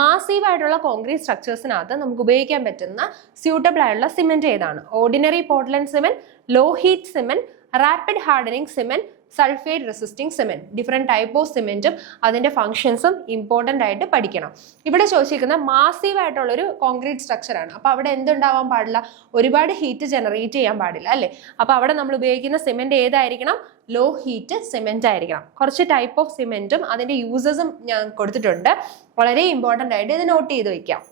മാസീവ് ആയിട്ടുള്ള കോൺക്രീറ്റ് സ്ട്രക്ചേഴ്സിനകത്ത് നമുക്ക് ഉപയോഗിക്കാൻ പറ്റുന്ന സ്യൂട്ടബിൾ ആയിട്ടുള്ള സിമെന്റ് ഏതാണ്? Ordinary Portland cement, low heat cement, rapid hardening cement, sulphate resisting cement. Different type of സിമെന്റും അതിന്റെ ഫംഗ്ഷൻസും ഇമ്പോർട്ടന്റ് ആയിട്ട് പഠിക്കണം. ഇവിടെ ചോദിച്ചിരിക്കുന്ന മാസീവ് ആയിട്ടുള്ള ഒരു കോൺക്രീറ്റ് സ്ട്രക്ചർ ആണ്. അപ്പൊ അവിടെ എന്തുണ്ടാവാൻ പാടില്ല? ഒരുപാട് ഹീറ്റ് ജനറേറ്റ് ചെയ്യാൻ പാടില്ല അല്ലെ. അപ്പൊ അവിടെ നമ്മൾ ഉപയോഗിക്കുന്ന സിമെന്റ് ഏതായിരിക്കണം? ലോ ഹീറ്റ് സിമെന്റ് ആയിരിക്കണം. കുറച്ച് ടൈപ്പ് ഓഫ് സിമെന്റും അതിന്റെ യൂസസും ഞാൻ കൊടുത്തിട്ടുണ്ട്. വളരെ ഇമ്പോർട്ടന്റ് ആയിട്ട് ഇത് നോട്ട് ചെയ്ത് വെക്കാം.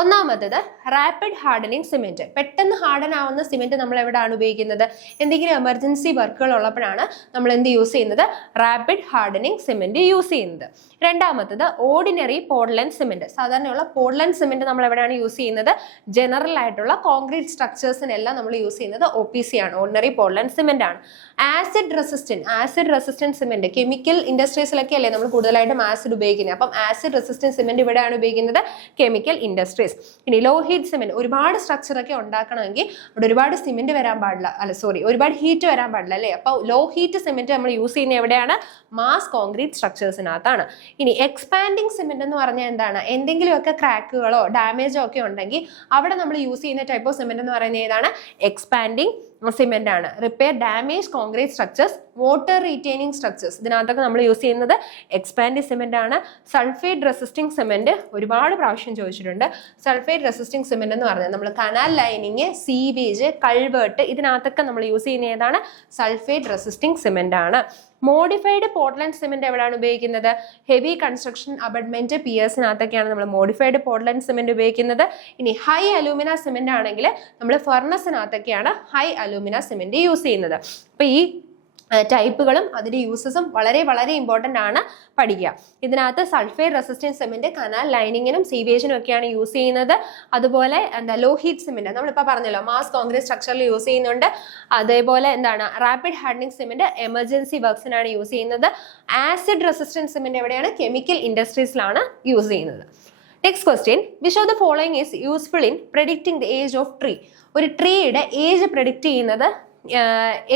ഒന്നാമത്തത് റാപ്പിഡ് ഹാർഡനിങ് സിമെന്റ്. പെട്ടെന്ന് ഹാർഡൻ ആവുന്ന സിമെന്റ് നമ്മൾ എവിടെയാണ് ഉപയോഗിക്കുന്നത്? എന്തെങ്കിലും എമർജൻസി വർക്കുകൾ ഉള്ളപ്പോഴാണ് നമ്മൾ എന്ത് യൂസ് ചെയ്യുന്നത്? റാപ്പിഡ് ഹാർഡനിങ് സിമെന്റ് യൂസ് ചെയ്യുന്നത്. രണ്ടാമത്തത് ഓർഡിനറി പോർട്ട്ലൻഡ് സിമെന്റ്. സാധാരണയുള്ള പോർട്ട്ലൻഡ് സിമെന്റ് നമ്മൾ എവിടെയാണ് യൂസ് ചെയ്യുന്നത്? ജനറൽ ആയിട്ടുള്ള കോൺക്രീറ്റ് സ്ട്രക്ചേഴ്സിനെല്ലാം നമ്മൾ യൂസ് ചെയ്യുന്നത് OPC ആണ്, ഓർഡിനറി പോർട്ട്ലൻഡ് സിമെന്റ് ആണ്. ആസിഡ് റെസിസ്റ്റന്റ് സിമെന്റ്, കെമിക്കൽ ഇൻഡസ്ട്രീസിലൊക്കെ അല്ലേ നമ്മൾ കൂടുതലായിട്ടും ആസിഡ് ഉപയോഗിക്കുന്നത്. അപ്പം ആസിഡ് റെസിസ്റ്റന്റ് സിമെന്റ് ഇവിടെയാണ് ഉപയോഗിക്കുന്നത്, കെമിക്കൽ ഇൻഡസ്ട്രീസ്. ഇനി ലോ ഹീറ്റ് സിമെന്റ്, ഒരുപാട് സ്ട്രക്ചർ ഒക്കെ ഉണ്ടാക്കണമെങ്കിൽ അവിടെ ഒരുപാട് സിമെന്റ് വരാൻ പാടില്ല, ഒരുപാട് ഹീറ്റ് വരാൻ പാടില്ല അല്ലേ. അപ്പൊ ലോ ഹീറ്റ് സിമെന്റ് നമ്മൾ യൂസ് ചെയ്യുന്നത് എവിടെയാണ്? മാസ് കോൺക്രീറ്റ് സ്ട്രക്ചേഴ്സിനകത്താണ്. ഇനി എക്സ്പാൻഡിങ് സിമെന്റ് എന്ന് പറഞ്ഞാൽ എന്താണ്? എന്തെങ്കിലുമൊക്കെ ക്രാക്കുകളോ ഡാമേജോ ഒക്കെ ഉണ്ടെങ്കിൽ അവിടെ നമ്മൾ യൂസ് ചെയ്യുന്ന ടൈപ്പ് ഓഫ് സിമെന്റ് എന്ന് പറയുന്നത് ഏതാണ്? എക്സ്പാൻഡിങ് സിമെന്റ് ആണ്. Repair damage concrete structures, water retaining structures, ഇതിനകത്തൊക്കെ നമ്മൾ യൂസ് ചെയ്യുന്നത് എക്സ്പാൻഡ് സിമെന്റ് ആണ്. സൾഫേറ്റ് റെസിസ്റ്റിംഗ് സിമെന്റ് ഒരുപാട് പ്രാവശ്യം ചോദിച്ചിട്ടുണ്ട്. സൾഫേറ്റ് റെസിസ്റ്റിംഗ് സിമെന്റ് എന്ന് പറഞ്ഞാൽ നമ്മൾ കനാൽ ലൈനിങ്, സീവേജ്, കൾവേർട്ട്, ഇതിനകത്തൊക്കെ നമ്മൾ യൂസ് ചെയ്യുന്ന ഏതാണ്? സൾഫേറ്റ് റെസിസ്റ്റിംഗ് സിമെന്റ് ആണ്. മോഡിഫൈഡ് പോർട്ട്ലാൻഡ് സിമെന്റ് എവിടെയാണ് ഉപയോഗിക്കുന്നത്? ഹെവി കൺസ്ട്രക്ഷൻ അബട്ട്മെന്റ് പിയേഴ്സിനകത്തൊക്കെയാണ് നമ്മൾ മോഡിഫൈഡ് പോർട്ട്ലാൻഡ് സിമെന്റ് ഉപയോഗിക്കുന്നത്. ഇനി ഹൈ അലൂമിന സിമെന്റ് ആണെങ്കിൽ നമ്മൾ ഫർണസിനകത്തൊക്കെയാണ് ഹൈ അലൂമിന സിമെന്റ് യൂസ് ചെയ്യുന്നത്. അപ്പൊ ഈ ടൈപ്പുകളും അതിന്റെ യൂസസും വളരെ വളരെ ഇമ്പോർട്ടൻ്റ് ആണ് പഠിക്കുക. ഇതിനകത്ത് സൾഫേറ്റ് റെസിസ്റ്റൻസ് സിമെന്റ് കനാൽ ലൈനിങ്ങിനും സീവേജിനും ഒക്കെയാണ് യൂസ് ചെയ്യുന്നത്. അതുപോലെ ലോ ഹീറ്റ് സിമെന്റ് നമ്മളിപ്പോൾ പറഞ്ഞല്ലോ, മാസ് കോൺക്രീറ്റ് സ്ട്രക്ചറിൽ യൂസ് ചെയ്യുന്നുണ്ട്. അതേപോലെ റാപ്പിഡ് ഹാർഡനിങ് സിമെന്റ് എമർജൻസി വർക്ക്സിനാണ് യൂസ് ചെയ്യുന്നത്. ആസിഡ് റെസിസ്റ്റൻസ് സിമെന്റ് എവിടെയാണ്? കെമിക്കൽ ഇൻഡസ്ട്രീസിലാണ് യൂസ് ചെയ്യുന്നത്. Next question, which of the following is useful in predicting the age of tree? ഒരു ട്രീയുടെ ഏജ് പ്രെഡിക്റ്റ് ചെയ്യുന്നത്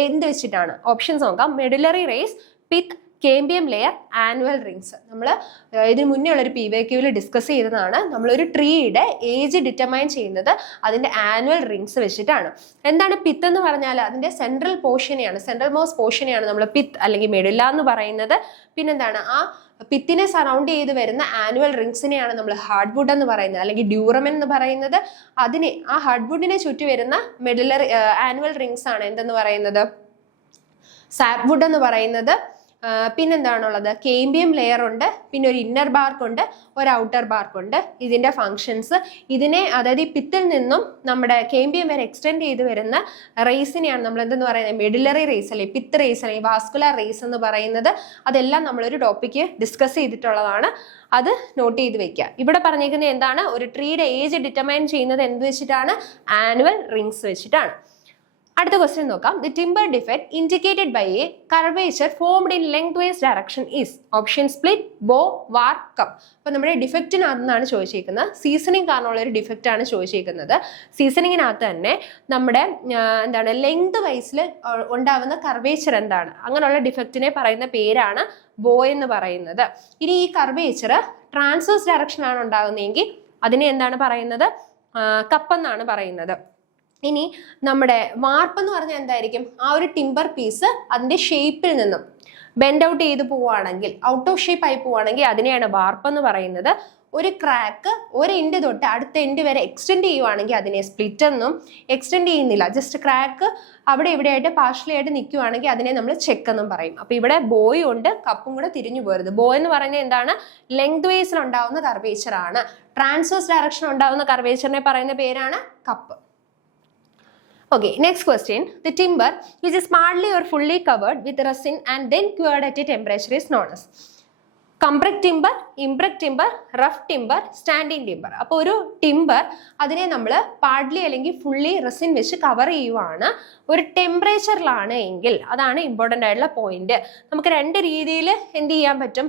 എന്ത് വെച്ചിട്ടാണ്? ഓപ്ഷൻസ് നോക്കാം. Medullary rays, pith, cambium layer, annual rings. നമ്മൾ ഇതിന് മുന്നേ ഉള്ളൊരു PYQവിൽ ഡിസ്കസ് ചെയ്തതാണ്. നമ്മളൊരു ട്രീയുടെ ഏജ് ഡിറ്റർമൈൻ ചെയ്യുന്നത് അതിൻ്റെ ആനുവൽ റിങ്സ് വെച്ചിട്ടാണ്. എന്താണ് പിത്ത് എന്ന് പറഞ്ഞാൽ? അതിൻ്റെ സെൻട്രൽ മോസ്റ്റ് പോർഷനെയാണ് നമ്മൾ പിത്ത് അല്ലെങ്കിൽ മെഡുല എന്ന് പറയുന്നത്. പിന്നെന്താണ്? ആ പിത്തിനെ സറൗണ്ട് ചെയ്ത് വരുന്ന ആനുവൽ റിങ്സിനെയാണ് നമ്മൾ ഹാർഡ്വുഡ് എന്ന് പറയുന്നത് അല്ലെങ്കിൽ ഡ്യൂറമൻ എന്ന് പറയുന്നത്. അതിനെ ആ ഹാർഡ്വുഡിനെ ചുറ്റി വരുന്ന മെഡുലറി ആനുവൽ റിങ്സ് ആണ് എന്തെന്ന് പറയുന്നത്? സാപ്വുഡ് എന്ന് പറയുന്നത്. പിന്നെന്താണുള്ളത്? കേമ്പിയം ലെയർ ഉണ്ട്, പിന്നെ ഒരു ഇന്നർ ബാർക്ക് ഉണ്ട്, ഒരു ഔട്ടർ ബാർക്ക് ഉണ്ട്. ഇതിന്റെ ഫങ്ഷൻസ് ഇതിനെ, അതായത് ഈ പിത്തിൽ നിന്നും നമ്മുടെ കേമ്പിയം വരെ എക്സ്റ്റെൻഡ് ചെയ്ത് വരുന്ന റേസിനെയാണ് നമ്മൾ എന്തെന്ന് പറയുന്നത്? മെഡുലറി റേസ് അല്ലെ പിത്ത് റേസ് അല്ലെങ്കിൽ വാസ്കുലർ റേസ് എന്ന് പറയുന്നത്. അതെല്ലാം നമ്മളൊരു ടോപ്പിക്ക് ഡിസ്കസ് ചെയ്തിട്ടുള്ളതാണ്. അത് നോട്ട് ചെയ്ത് വെക്കുക. ഇവിടെ പറഞ്ഞേക്കുന്നത് എന്താണ്? ഒരു ട്രീയുടെ ഏജ് ഡിറ്റർമൈൻ ചെയ്യുന്നത് എന്ത് വെച്ചിട്ടാണ്? ആനുവൽ റിങ്സ് വെച്ചിട്ടാണ്. അടുത്ത ക്വസ്റ്റ്യൻ നോക്കാം. The timber defect indicated by a curvature formed in length wise direction is? Option split, bow, warp, come. അപ്പൊ നമ്മുടെ ഡിഫക്റ്റിനകത്താണ് ചോദിച്ചിരിക്കുന്നത്. സീസണിങ് കാരണമുള്ള ഒരു ഡിഫക്റ്റ് ആണ് ചോദിച്ചിരിക്കുന്നത്. സീസണിങ്ങിനകത്ത് തന്നെ നമ്മുടെ ലെങ്ത് വൈസിൽ ഉണ്ടാവുന്ന കർവേച്ചർ എന്താണ്? അങ്ങനെയുള്ള ഡിഫക്റ്റിനെ പറയുന്ന പേരാണ് ബോ എന്ന് പറയുന്നത്. ഇനി ഈ കർവേച്ചർ ട്രാൻസ്വേഴ്സ് ഡയറക്ഷനാണ് ഉണ്ടാകുന്നതെങ്കിൽ അതിനെ എന്താണ് പറയുന്നത്? കപ്പെന്നാണ് പറയുന്നത്. ഇനി നമ്മുടെ വാർപ്പ് എന്ന് പറഞ്ഞാൽ എന്തായിരിക്കും? ആ ഒരു ടിമ്പർ പീസ് അതിന്റെ ഷേപ്പിൽ നിന്നും ബെൻഡ് ഔട്ട് ചെയ്ത് പോവുകയാണെങ്കിൽ, ഔട്ട് ഓഫ് ഷേപ്പ് ആയി പോവുകയാണെങ്കിൽ അതിനെയാണ് വാർപ്പ് എന്ന് പറയുന്നത്. ഒരു ക്രാക്ക് ഒരു എൻഡ് തൊട്ട് അടുത്ത എൻഡ് വരെ എക്സ്റ്റെൻഡ് ചെയ്യുവാണെങ്കിൽ അതിനെ സ്പ്ലിറ്റ് എന്നും, എക്സ്റ്റെൻഡ് ചെയ്യുന്നില്ല ജസ്റ്റ് ക്രാക്ക് അവിടെ ഇവിടെ ആയിട്ട് പാർഷ്യലി ആയിട്ട് നിൽക്കുവാണെങ്കിൽ അതിനെ നമ്മൾ ചെക്ക് എന്നും പറയും. അപ്പൊ ഇവിടെ ബോയും ഉണ്ട്, കപ്പും കൂടെ തിരിഞ്ഞു പോരുത്. ബോ എന്ന് പറയുന്നത് എന്താണ്? ലെങ്ത് വൈസിൽ ഉണ്ടാവുന്ന കർവേച്ചർ ആണ്. ട്രാൻസ്വേഴ്സ് ഡയറക്ഷൻ ഉണ്ടാവുന്ന കർവേച്ചറിനെ പറയുന്ന പേരാണ് cup. Okay, next question. The timber which is partly or fully covered with resin and then cured at a temperature is known as compressed timber, impressed timber, rough timber, standing timber. അപ്പോൾ ഒരു timber അതിനെ നമ്മൾ partly അല്ലെങ്കിൽ fully resin വെച്ച് cover ചെയ്യുവാണ് ഒരു ടെമ്പറേച്ചറിലാണ് എങ്കിൽ, അതാണ് ഇമ്പോർട്ടൻ്റ് ആയിട്ടുള്ള പോയിന്റ്. നമുക്ക് രണ്ട് രീതിയിൽ എന്ത് ചെയ്യാൻ പറ്റും?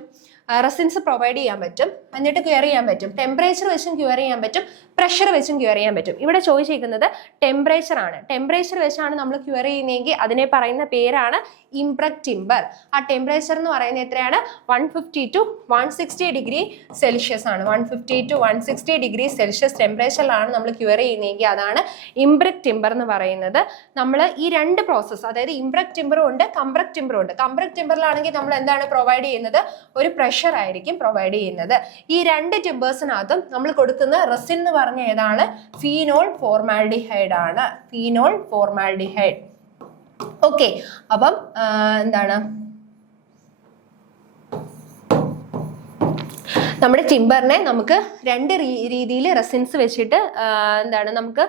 റെസിൻസ് പ്രൊവൈഡ് ചെയ്യാൻ പറ്റും, എന്നിട്ട് ക്യൂർ ചെയ്യാൻ പറ്റും. ടെമ്പറേച്ചർ വെച്ചും ക്യൂർ ചെയ്യാൻ പറ്റും, പ്രഷർ വെച്ചും ക്യൂർ ചെയ്യാൻ പറ്റും. ഇവിടെ ചോദിച്ചിരിക്കുന്നത് ടെമ്പറേച്ചർ ആണ്. ടെമ്പറേച്ചർ വെച്ചാണ് നമ്മൾ ക്യൂർ ചെയ്യുന്നതെങ്കിൽ അതിനെ പറയുന്ന പേരാണ് ഇംപ്രക്ട് ടിമ്പർ. ആ ടെമ്പറേച്ചർ എന്ന് പറയുന്നത് എത്രയാണ്? 150 to 160 ഡിഗ്രി സെൽഷ്യസ് ആണ്. 150 to 160 ഡിഗ്രി സെൽഷ്യസ് ടെമ്പറേച്ചറിലാണ് നമ്മൾ ക്യൂർ ചെയ്യുന്നതെങ്കിൽ അതാണ് ഇംപ്രക്ട് ടിമ്പർ എന്ന് പറയുന്നത്. നമ്മൾ ഈ രണ്ട് പ്രോസസ്സ്, അതായത് ഇംപ്രക്ട് ടിമ്പറും ഉണ്ട്, കംപ്രക്ട് ടിമ്പറും ഉണ്ട്. കംപ്രക്ട് ടിമ്പറിലാണെങ്കിൽ നമ്മൾ എന്താണ് പ്രൊവൈഡ് ചെയ്യുന്നത്? ഒരു പ്രഷർ ആയിരിക്കും പ്രൊവൈഡ് ചെയ്യുന്നത്. ഈ രണ്ട് ടിമ്പേഴ്സിനകത്തും നമ്മൾ കൊടുക്കുന്ന റെസിൻ എന്ന് പറഞ്ഞ ഏതാണ്? ഫീനോൾ ഫോർമാൽഡിഹൈഡ് ആണ്. Phenol formaldehyde. ഓക്കെ, അപ്പം നമ്മുടെ ടിമ്പറിനെ നമുക്ക് രണ്ട് രീതിയിൽ റെസിൻസ് വെച്ചിട്ട് നമുക്ക്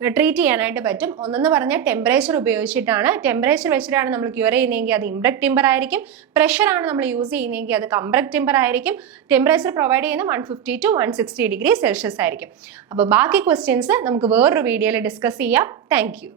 ട്രീറ്റ് ചെയ്യാനായിട്ട് പറ്റും. ഒന്നെന്ന് പറഞ്ഞാൽ ടെമ്പറേച്ചർ ഉപയോഗിച്ചിട്ടാണ്. ടെമ്പറേച്ചർ വെച്ചിട്ടാണ് നമ്മൾ ക്യൂർ ചെയ്യുന്നതെങ്കിൽ അത് ഇംപ്രക്ട് ടിമ്പർ ആയിരിക്കും. പ്രഷർ ആണ് നമ്മൾ യൂസ് ചെയ്യുന്നതെങ്കിൽ അത് കംപ്രക്ട് ടിമ്പർ ആയിരിക്കും. ടെമ്പറേച്ചർ പ്രൊവൈഡ് ചെയ്യുന്ന 150 to 160 ഡിഗ്രി സെൽഷ്യസ് ആയിരിക്കും. അപ്പോൾ ബാക്കി ക്വസ്റ്റ്യൻസ് നമുക്ക് വേറൊരു വീഡിയോയിൽ ഡിസ്കസ് ചെയ്യാം. Thank you.